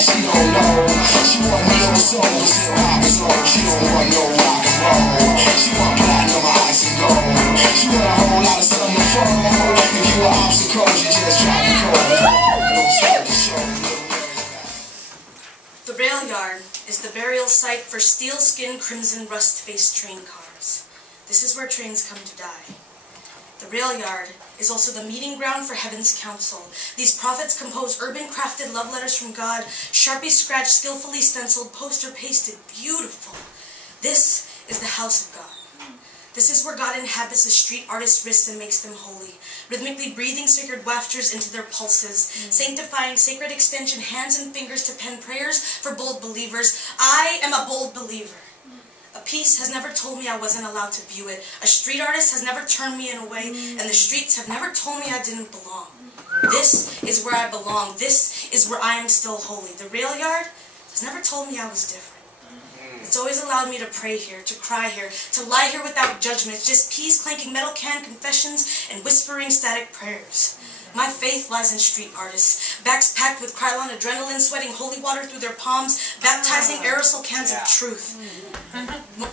that she don't know. She want no soul, hip hop soul. She don't want no rock and roll. She want platinum, ice and gold. She want a whole lot of summer fun. If you an obstacle, she just drop the code. Don't start the show. The Railyard is the burial site for steel-skinned, crimson, rust-faced train cars. This is where trains come to die. The Railyard is also the meeting ground for Heaven's Council. These prophets compose urban-crafted love letters from God, Sharpie-scratched, skillfully stenciled, poster-pasted, beautiful. This is the house of God. This is where God inhabits the street artist's wrists and makes them holy, rhythmically breathing sacred wafters into their pulses, sanctifying sacred extension hands and fingers to pen prayers for bold believers. I am a bold believer. A piece has never told me I wasn't allowed to view it. A street artist has never turned me in a way, and the streets have never told me I didn't belong. This is where I belong. This is where I am still holy. The Railyard has never told me I was different. It's always allowed me to pray here, to cry here, to lie here without judgment. It's just peas clanking metal can confessions and whispering static prayers. My faith lies in street artists, backs packed with Krylon adrenaline, sweating holy water through their palms, baptizing aerosol cans of truth.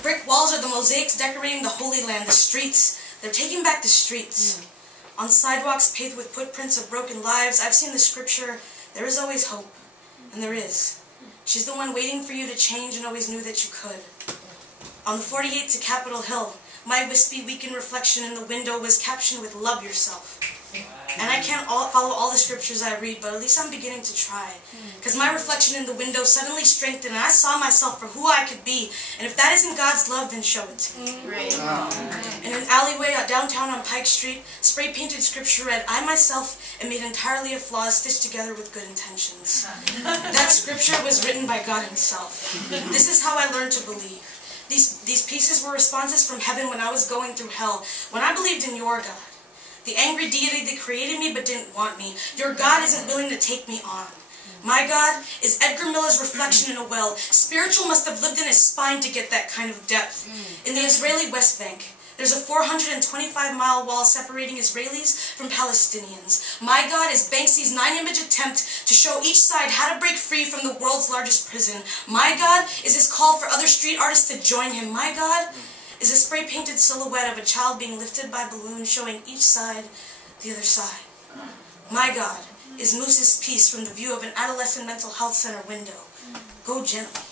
Brick walls are the mosaics decorating the Holy Land, the streets. They're taking back the streets. On sidewalks paved with footprints of broken lives, I've seen the scripture, there is always hope. And there is. She's the one waiting for you to change and always knew that you could. On the 48 to Capitol Hill, my wispy, weakened reflection in the window was captioned with "Love yourself." And I can't follow all the scriptures I read, but at least I'm beginning to try. Because my reflection in the window suddenly strengthened, and I saw myself for who I could be. And if that isn't God's love, then show it to me. In an alleyway downtown on Pike Street, spray-painted scripture read, "I myself am made entirely of flaws stitched together with good intentions." That scripture was written by God himself. This is how I learned to believe. These pieces were responses from heaven when I was going through hell, when I believed in your God. The angry deity that created me but didn't want me. Your God isn't willing to take me on. My God is Edgar Miller's reflection in a well. Spiritual must have lived in his spine to get that kind of depth. In the Israeli West Bank, there's a 425-mile wall separating Israelis from Palestinians. My God is Banksy's 9-image attempt to show each side how to break free from the world's largest prison. My God is his call for other street artists to join him. My God is a spray-painted silhouette of a child being lifted by balloons showing each side the other side. My God is Moose's piece from the view of an adolescent mental health center window. Go gently.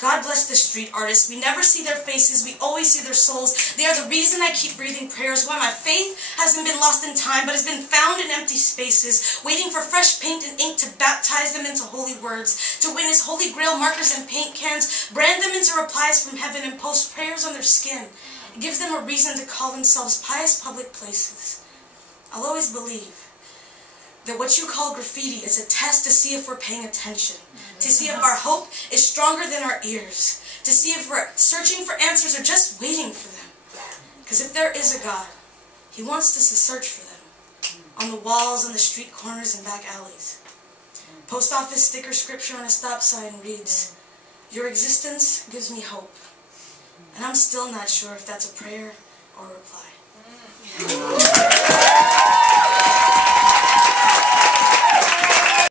God bless the street artists. We never see their faces. We always see their souls. They are the reason I keep breathing prayers, why my faith hasn't been lost in time, but has been found in empty spaces, waiting for fresh paint and ink to baptize them into holy words, to witness holy grail markers and paint cans, brand them into replies from heaven, and post prayers on their skin. It gives them a reason to call themselves pious public places. I'll always believe that what you call graffiti is a test to see if we're paying attention, to see if our hope is stronger than our ears, to see if we're searching for answers or just waiting for them. Because if there is a God, he wants us to search for them, on the walls, on the street corners, and back alleys. Post office sticker scripture on a stop sign reads, "Your existence gives me hope." And I'm still not sure if that's a prayer or a reply.